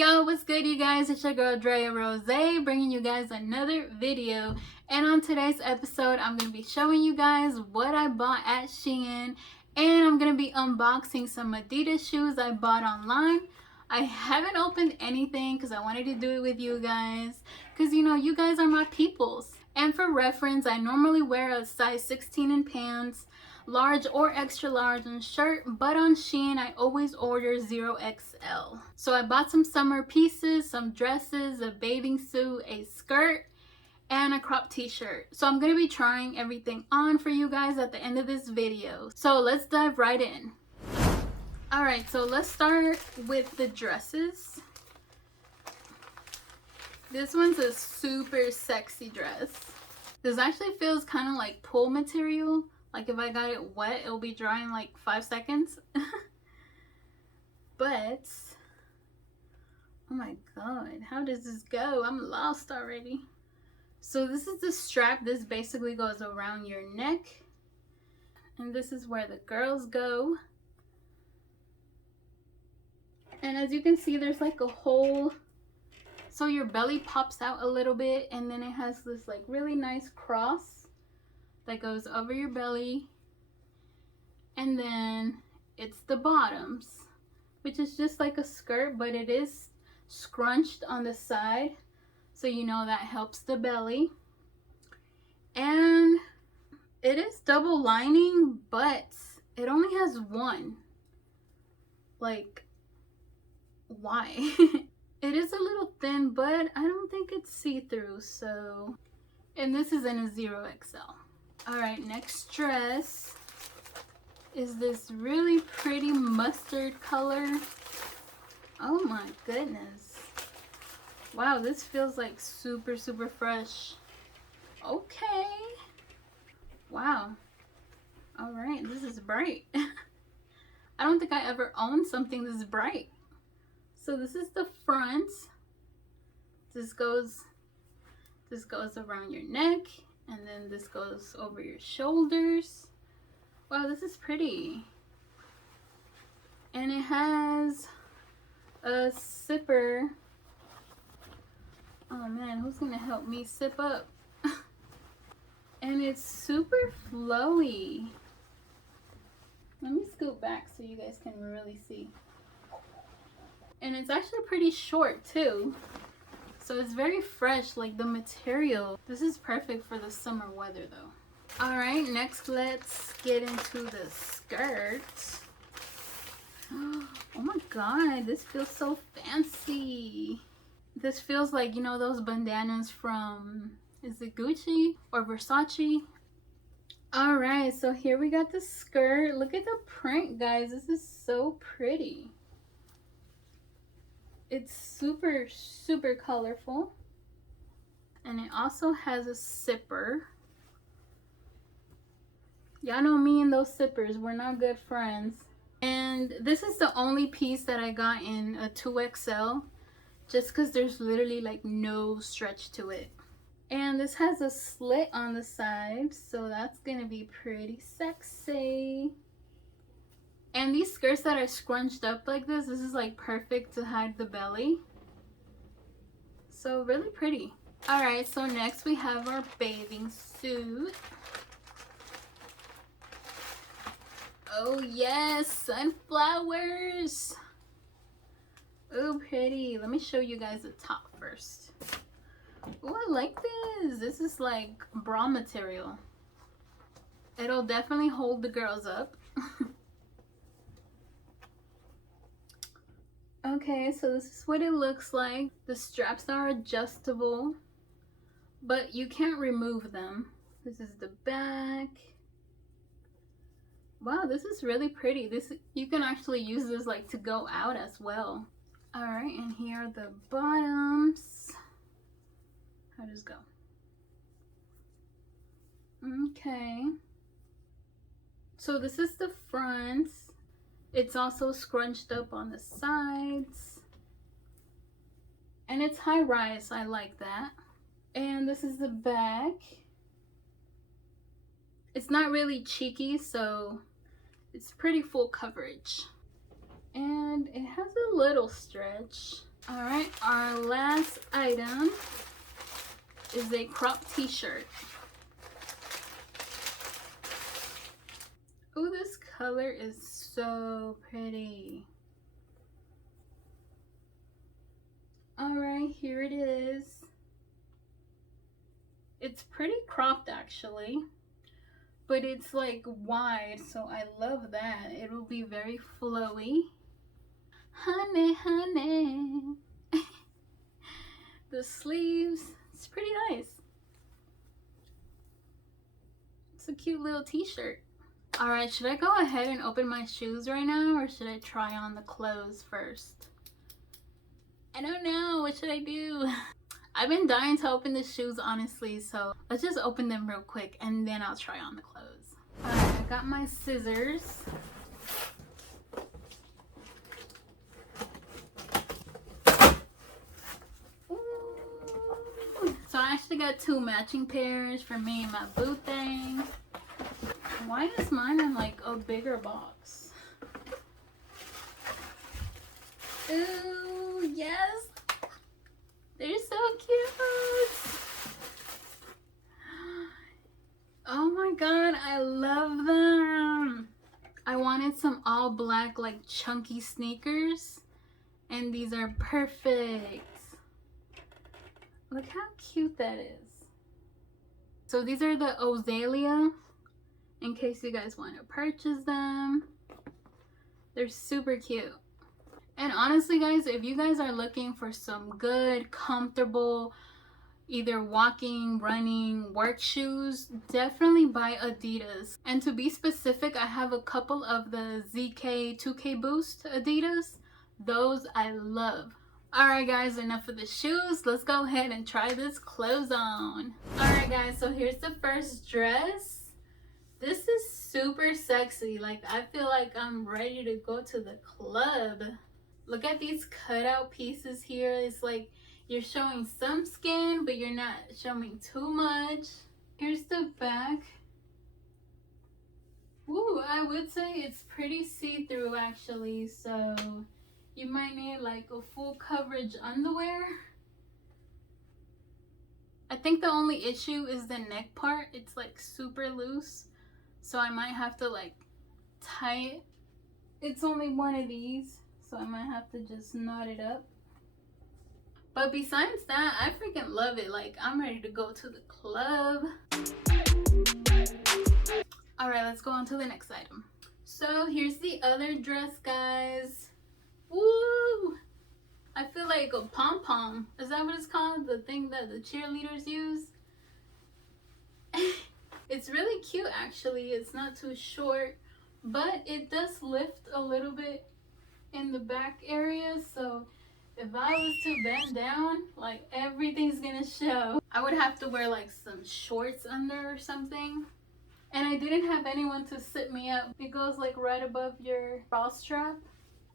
Yo, what's good, you guys? It's your girl Drea Rozayyy, bringing you guys another video. And on today's episode, I'm going to be showing you guys what I bought at SHEIN, and I'm going to be unboxing some Adidas shoes I bought online. I haven't opened anything because I wanted to do it with you guys, because you know, you guys are my peoples. And for reference, I normally wear a size 16 in pants, large or extra large in shirt, but on SHEIN I always order 0XL. So I bought some summer pieces, some dresses, a bathing suit, a skirt, and a crop t-shirt. So I'm going to be trying everything on for you guys at the end of this video. So let's dive right in. Alright, so let's start with the dresses. This one's a super sexy dress. This actually feels kind of like pool material. Like if I got it wet, it'll be dry in like 5 seconds. But, oh my god, how does this go? I'm lost already. So this is the strap. This basically goes around your neck. And this is where the girls go. And as you can see, there's like a hole. So your belly pops out a little bit. And then it has this like really nice cross that goes over your belly, and then it's the bottoms, which is just like a skirt, but it is scrunched on the side, so you know that helps the belly. And it is double lining, but it only has one. Like, why? It is a little thin, but I don't think it's see-through. So, and this is in a 0XL. Alright, next dress is this really pretty mustard color. Oh my goodness. Wow, this feels like super fresh. Okay. Wow. Alright, this is bright. I don't think I ever owned something this bright. So this is the front. This goes around your neck. And then this goes over your shoulders. Wow, this is pretty. And it has a zipper. Oh man, who's gonna help me zip up? And it's super flowy. Let me scoot back so you guys can really see. And it's actually pretty short too. So it's very fresh, like the material. This is perfect for the summer weather though. Alright, next let's get into the skirt. Oh my god, this feels so fancy. This feels like, you know, those bandanas from, is it Gucci or Versace? Alright, so here we got the skirt. Look at the print, guys. This is so pretty. It's super colorful, and it also has a zipper. Y'all know me and those zippers, we're not good friends. And this is the only piece that I got in a 2XL, just because there's literally like no stretch to it. And this has a slit on the side, so that's gonna be pretty sexy. And these skirts that are scrunched up like this is like perfect to hide the belly. So really pretty. Alright, so next we have our bathing suit. Oh yes, sunflowers. Oh, pretty. Let me show you guys the top first. Oh, I like this. This is like bra material. It'll definitely hold the girls up. Okay, so this is what it looks like. The straps are adjustable, but you can't remove them. This is the back. Wow, this is really pretty. This, you can actually use this like to go out as well. All right, and here are the bottoms. How does it go? Okay. So this is the front. It's also scrunched up on the sides. And it's high rise, I like that. And this is the back. It's not really cheeky, so it's pretty full coverage. And it has a little stretch. All right, our last item is a crop t-shirt. Oh, this color is so pretty. All right, here it is. It's pretty cropped actually, but it's like wide, so I love that. It will be very flowy. Honey, honey. The sleeves, it's pretty nice. It's a cute little t-shirt. All right, should I go ahead and open my shoes right now, or should I try on the clothes first? I don't know, what should I do? I've been dying to open the shoes, honestly, so let's just open them real quick and then I'll try on the clothes. All right, I got my scissors. Ooh. So I actually got 2 matching pairs for me and my boo thing. Why is mine in like a bigger box? Ooh, yes. They're so cute. Oh my god, I love them. I wanted some all black like chunky sneakers, and these are perfect. Look how cute that is. So these are the Azalea, in case you guys want to purchase them. They're super cute. And honestly guys, if you guys are looking for some good, comfortable, either walking, running, work shoes, definitely buy Adidas. And to be specific, I have a couple of the ZK 2K Boost Adidas. Those I love. Alright guys, enough of the shoes. Let's go ahead and try this clothes on. Alright guys, so here's the first dress. This is super sexy. Like, I feel like I'm ready to go to the club. Look at these cutout pieces here. It's like you're showing some skin, but you're not showing too much. Here's the back. Ooh, I would say it's pretty see-through actually, so you might need like a full coverage underwear. I think the only issue is the neck part. It's like super loose, so I might have to like tie it. It's only one of these, so I might have to just knot it up. But besides that, I freaking love it. Like, I'm ready to go to the club. Alright, let's go on to the next item. So here's the other dress, guys. Woo! I feel like a pom-pom. Is that what it's called? The thing that the cheerleaders use? It's really cute actually. It's not too short, but it does lift a little bit in the back area, so if I was to bend down, like everything's gonna show. I would have to wear like some shorts under or something. And I didn't have anyone to sit me up. It goes like right above your bra strap.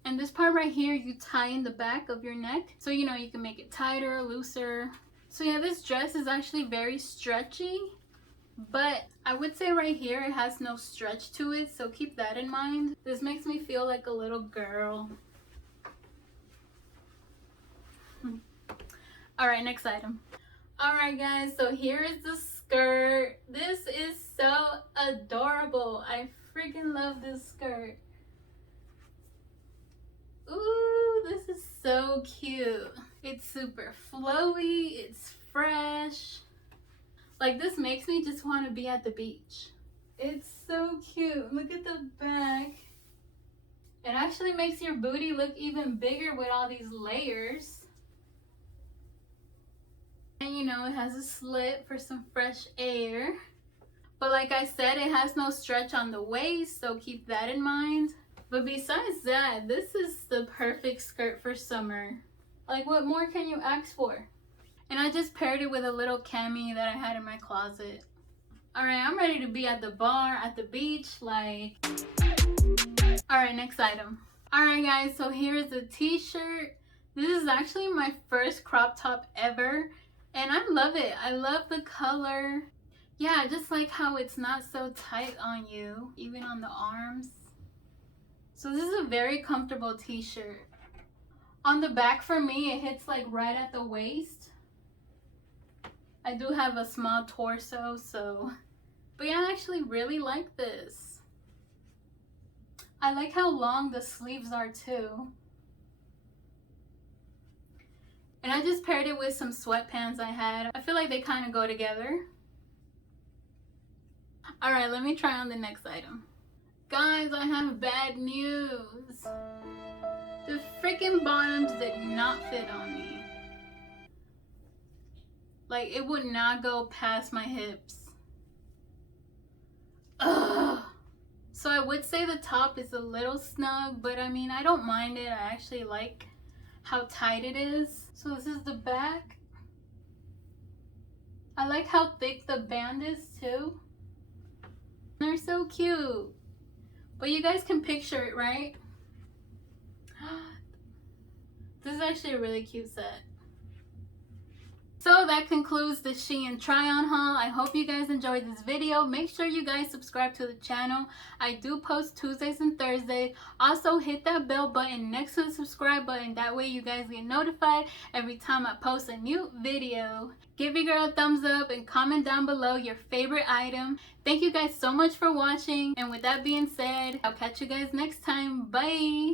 And this part right here, you tie in the back of your neck. So, you know, you can make it tighter, looser. So yeah, this dress is actually very stretchy. But I would say right here, it has no stretch to it. So keep that in mind. This makes me feel like a little girl. Alright, next item. Alright guys, so here is the skirt. This is so adorable. I freaking love this skirt. Ooh, this is so cute. It's super flowy, it's fresh. Like, this makes me just want to be at the beach. It's so cute. Look at the back. It actually makes your booty look even bigger with all these layers. And you know, it has a slit for some fresh air. But like I said, it has no stretch on the waist, so keep that in mind. But besides that, this is the perfect skirt for summer. Like, what more can you ask for? And I just paired it with a little cami that I had in my closet. Alright, I'm ready to be at the bar, at the beach, like... Alright, next item. Alright guys, so here's a t-shirt. This is actually my first crop top ever. And I love it. I love the color. Yeah, I just like how it's not so tight on you, even on the arms. So this is a very comfortable t-shirt. On the back for me, it hits like right at the waist. I do have a small torso, so... But yeah, I actually really like this. I like how long the sleeves are too. And I just paired it with some sweatpants I had. I feel like they kind of go together. Alright, let me try on the next item. Guys, I have bad news. The freaking bottoms did not fit on me. Like, it would not go past my hips. Ugh. So I would say the top is a little snug, but I mean, I don't mind it. I actually like how tight it is. So this is the back. I like how thick the band is too. They're so cute. But you guys can picture it, right? This is actually a really cute set. So that concludes the Shein try-on haul. I hope you guys enjoyed this video. Make sure you guys subscribe to the channel. I do post Tuesdays and Thursdays. Also hit that bell button next to the subscribe button. That way you guys get notified every time I post a new video. Give your girl a thumbs up and comment down below your favorite item. Thank you guys so much for watching. And with that being said, I'll catch you guys next time. Bye!